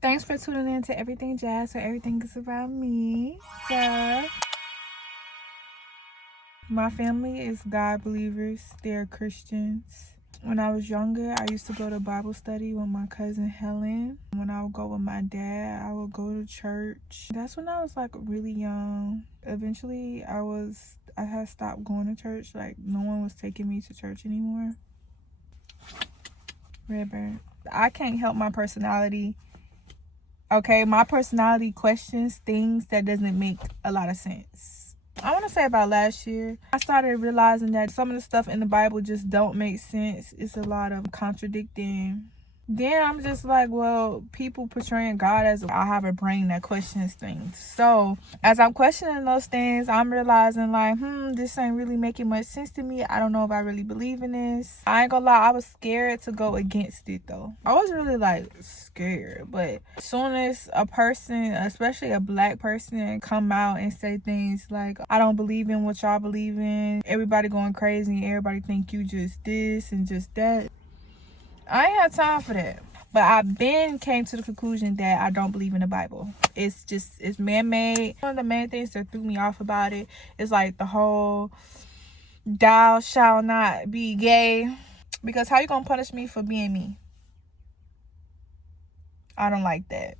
Thanks for tuning in to Everything Jazz, where everything is about me. So, my family is God believers. They're Christians. When I was younger, I used to go to Bible study with my cousin Helen. When I would go with my dad, I would go to church. That's when I was like really young. Eventually, I had stopped going to church. Like, no one was taking me to church anymore. Redbird. I can't help my personality. Okay, my personality questions things that doesn't make a lot of sense. I want to say about last year, I started realizing that some of the stuff in the Bible just don't make sense. It's a lot of contradicting. Then I'm just like, well, people portraying God as I have a brain that questions things. So as I'm questioning those things, I'm realizing like, this ain't really making much sense to me. I don't know if I really believe in this. I ain't gonna lie, I was scared to go against it though. I was really like scared, but as soon as a person, especially a black person, come out and say things like, I don't believe in what y'all believe in, everybody going crazy, everybody think you just this and just that, I ain't had time for that. But I came to the conclusion that I don't believe in the Bible. It's man-made. One of the main things that threw me off about it is like the whole thou shall not be gay. Because how you gonna punish me for being me? I don't like that.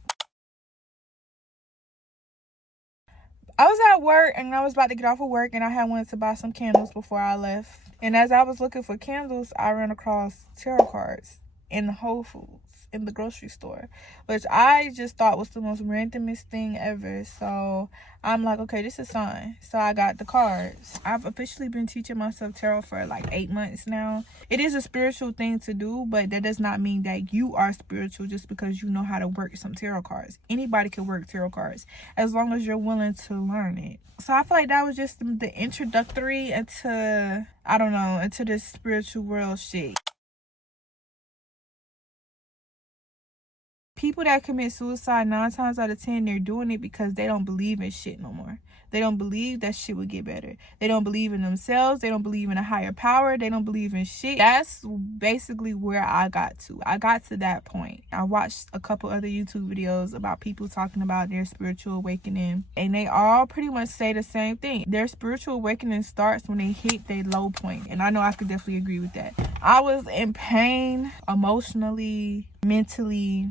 I was at work and I was about to get off of work and I had wanted to buy some candles before I left. And as I was looking for candles, I ran across tarot cards in Whole Foods, in the grocery store, which I just thought was the most randomest thing ever. So I'm like, okay, this is fine. So I got the cards. I've officially been teaching myself tarot for like 8 months now. It is a spiritual thing to do, but that does not mean that you are spiritual just because you know how to work some tarot cards. Anybody can work tarot cards as long as you're willing to learn it. So I feel like that was just the introductory into, I don't know, into this spiritual world shit. People that commit suicide 9 times out of 10, they're doing it because they don't believe in shit no more. They don't believe that shit would get better. They don't believe in themselves. They don't believe in a higher power. They don't believe in shit. That's basically where I got to. I got to that point. I watched a couple other YouTube videos about people talking about their spiritual awakening, and they all pretty much say the same thing. Their spiritual awakening starts when they hit their low point, and I know I could definitely agree with that. I was in pain emotionally, mentally.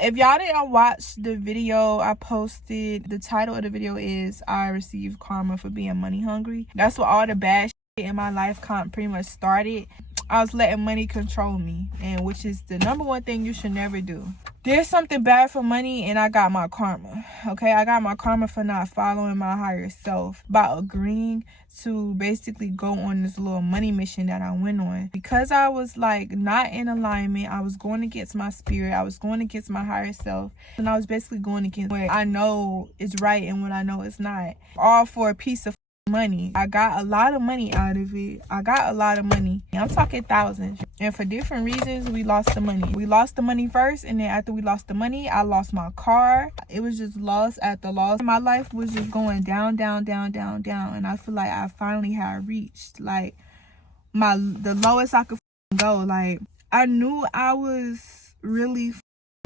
If y'all didn't watch the video I posted, the title of the video is I Received Karma for Being Money Hungry. That's what all the bad shit in my life pretty much started. I was letting money control me, and which is the number one thing you should never do. There's something bad for money, and I got my karma. Okay, I got my karma for not following my higher self, by agreeing to basically go on this little money mission that I went on. Because I was like not in alignment, I was going against my spirit, I was going against my higher self, and I was basically going against what I know is right and what I know is not, all for a piece of money. I got a lot of money out of it. I got a lot of money. I'm talking thousands. And for different reasons, we lost the money. We lost the money first, and then after we lost the money, I lost my car. It was just loss after loss. My life was just going down, down, down, down, down. And I feel like I finally had reached like the lowest I could go. Like, I knew I was really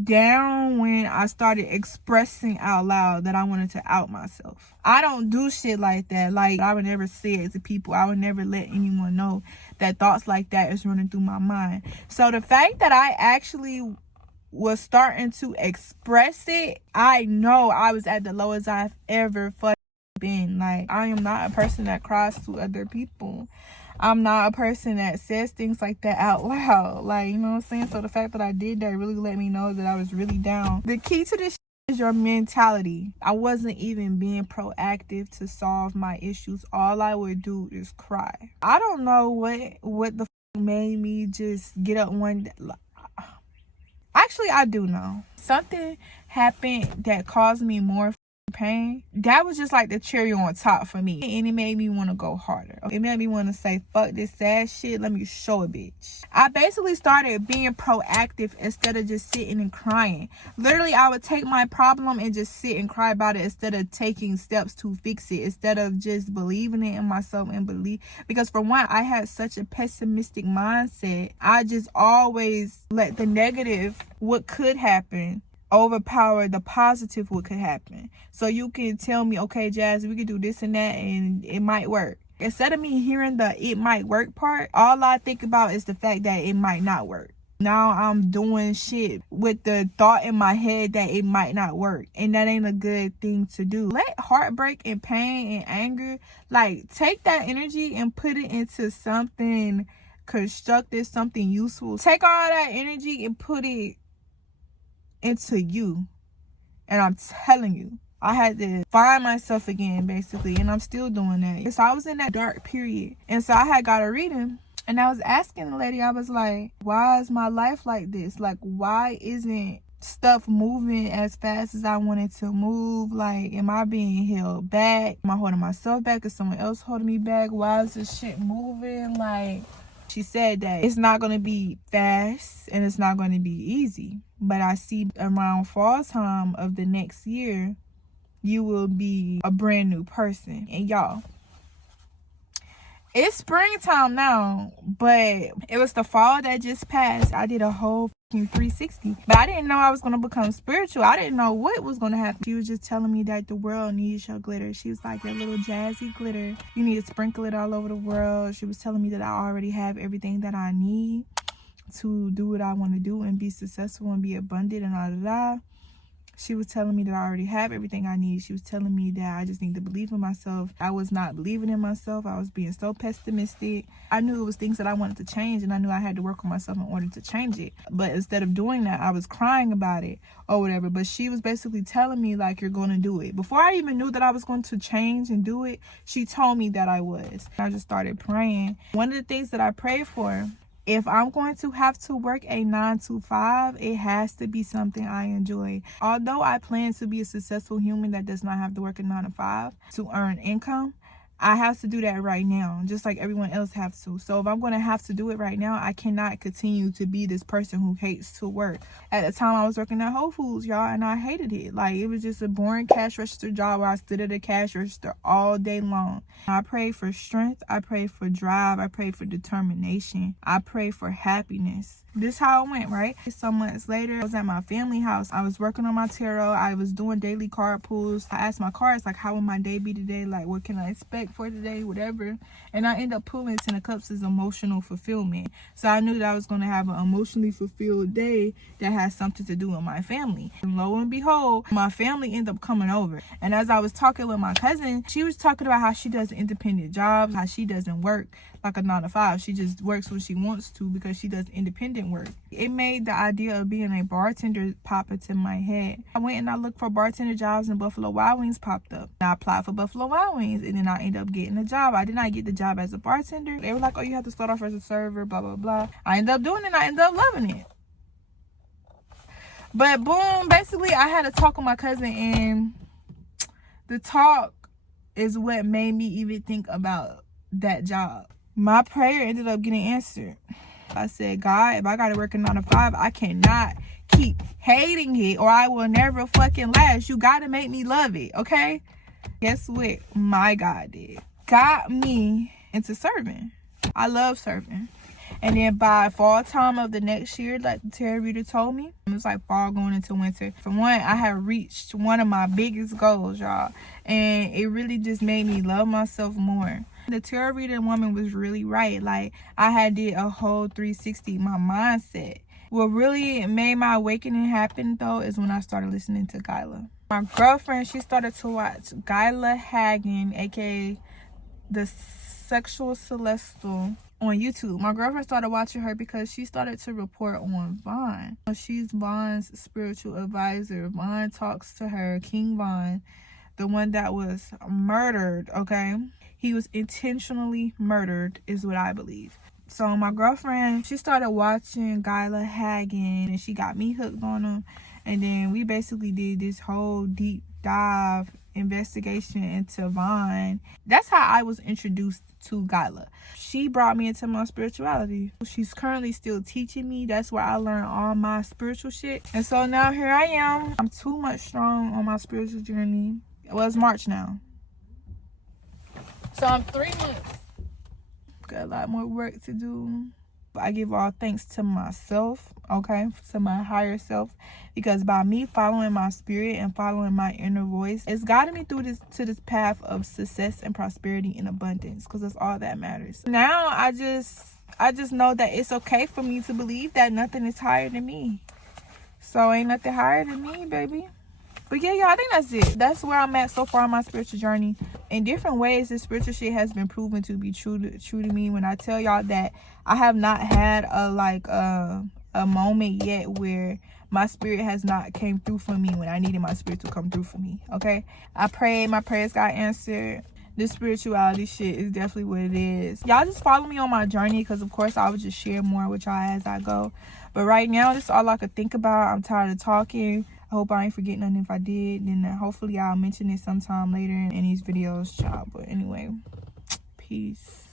down when I started expressing out loud that I wanted to out myself. I don't do shit like that. Like, I would never say it to people. I would never let anyone know that thoughts like that is running through my mind. So the fact that I actually was starting to express it, I know I was at the lowest I've ever been. Like, I am not a person that cries to other people. I'm not a person that says things like that out loud. Like, you know what I'm saying? So the fact that I did that really let me know that I was really down. The key to this is your mentality. I wasn't even being proactive to solve my issues. All I would do is cry. I don't know what the made me just get up one day. Actually, I do know. Something happened that caused me more pain. That was just like the cherry on top for me, and it made me want to go harder. It made me want to say, fuck this sad shit, let me show a bitch. I basically started being proactive instead of just sitting and crying. Literally, I would take my problem and just sit and cry about it instead of taking steps to fix it, instead of just believing it in myself and believe. Because for one, I had such a pessimistic mindset. I just always let the negative, what could happen, overpower the positive what could happen. So you can tell me, okay, Jazz, we could do this and that and it might work. Instead of me hearing the it might work part, all I think about is the fact that it might not work. Now I'm doing shit with the thought in my head that it might not work, and that ain't a good thing to do. Let heartbreak and pain and anger, like, take that energy and put it into something constructive, something useful. Take all that energy and put it into you. And I'm telling you, I had to find myself again, basically, and I'm still doing that. So I was in that dark period, and so I had got a reading, and I was asking the lady, I was like, why is my life like this? Like, why isn't stuff moving as fast as I wanted to move? Like, am I being held back? Am I holding myself back? Is someone else holding me back? Why is this shit moving? Like, she said that it's not going to be fast and it's not going to be easy. But I see around fall time of the next year, you will be a brand new person. And y'all, it's springtime now, but it was the fall that just passed. I did a whole 360, but I didn't know I was going to become spiritual. I didn't know what was going to happen. She was just telling me that the world needs your glitter. She was like, your little jazzy glitter, you need to sprinkle it all over the world. She was telling me that I already have everything that I need to do what I want to do and be successful and be abundant and all that. She was telling me that I already have everything I need. She was telling me that I just need to believe in myself. I was not believing in myself. I was being so pessimistic. I knew it was things that I wanted to change, and I knew I had to work on myself in order to change it. But instead of doing that, I was crying about it or whatever. But she was basically telling me, like, you're going to do it. Before I even knew that I was going to change and do it, she told me that I was. I just started praying. One of the things that I prayed for, if I'm going to have to work a 9 to 5, it has to be something I enjoy. Although I plan to be a successful human that does not have to work a 9 to 5 to earn income, I have to do that right now, just like everyone else has to. So if I'm going to have to do it right now, I cannot continue to be this person who hates to work. At the time, I was working at Whole Foods, y'all, and I hated it. Like, it was just a boring cash register job where I stood at a cash register all day long. I prayed for strength. I prayed for drive. I prayed for determination. I prayed for happiness. This is how it went, right? Some months later, I was at my family house. I was working on my tarot. I was doing daily card pulls. I asked my cards, like, how will my day be today? Like, what can I expect for today? Whatever. And I ended up pulling Ten of Cups as emotional fulfillment. So I knew that I was going to have an emotionally fulfilled day that has something to do with my family. And lo and behold, my family ended up coming over. And as I was talking with my cousin, she was talking about how she does independent jobs, how she doesn't work like a 9 to 5. She just works when she wants to because she does independent work. It made the idea of being a bartender pop into my head. I went and I looked for bartender jobs, and Buffalo Wild Wings popped up. I applied for Buffalo Wild Wings, and then I ended up getting a job. I did not get the job as a bartender. They were like, oh, you have to start off as a server, blah, blah, blah. I ended up doing it. I ended up loving it. But boom, basically I had a talk with my cousin, and the talk is what made me even think about that job. My prayer ended up getting answered. I said, God, if I gotta work a 9 to 5, I cannot keep hating it, or I will never fucking last. You gotta make me love it, okay? Guess what my God did? Got me into serving. I love serving. And then by fall time of the next year, like the tarot reader told me, it was like fall going into winter. For one, I had reached one of my biggest goals, y'all. And it really just made me love myself more. The tarot reading woman was really right. Like, I had did a whole 360, my mindset. What really made my awakening happen, though, is when I started listening to Gyla. My girlfriend, she started to watch Gyla Hagen, aka the Sexual Celestial, on YouTube. My girlfriend started watching her because she started to report on Vaughn. She's Vaughn's spiritual advisor. Vaughn talks to her, King Vaughn, the one that was murdered, okay? He was intentionally murdered, is what I believe. So my girlfriend, she started watching Gyla Hagen, and she got me hooked on him. And then we basically did this whole deep dive investigation into Vaughn. That's how I was introduced to Gyla. She brought me into my spirituality. She's currently still teaching me. That's where I learned all my spiritual shit. And so now here I am. I'm 2 months strong on my spiritual journey. Well, it's March now. So I'm 3 months. Got a lot more work to do. I give all thanks to myself, okay, to my higher self, because by me following my spirit and following my inner voice, it's guiding me through this path of success and prosperity and abundance, because that's all that matters. Now I just know that it's okay for me to believe that nothing is higher than me. So ain't nothing higher than me, baby. But yeah, y'all, I think that's it. That's where I'm at so far on my spiritual journey. In different ways, this spiritual shit has been proven to be true to me. When I tell y'all that I have not had a moment yet where my spirit has not came through for me when I needed my spirit to come through for me. Okay, I prayed, my prayers got answered. This spirituality shit is definitely what it is. Y'all just follow me on my journey, because of course I would just share more with y'all as I go. But right now, this is all I could think about. I'm tired of talking. I hope I ain't forgetting nothing. If I did, then hopefully I'll mention it sometime later in these videos, child. But anyway, peace.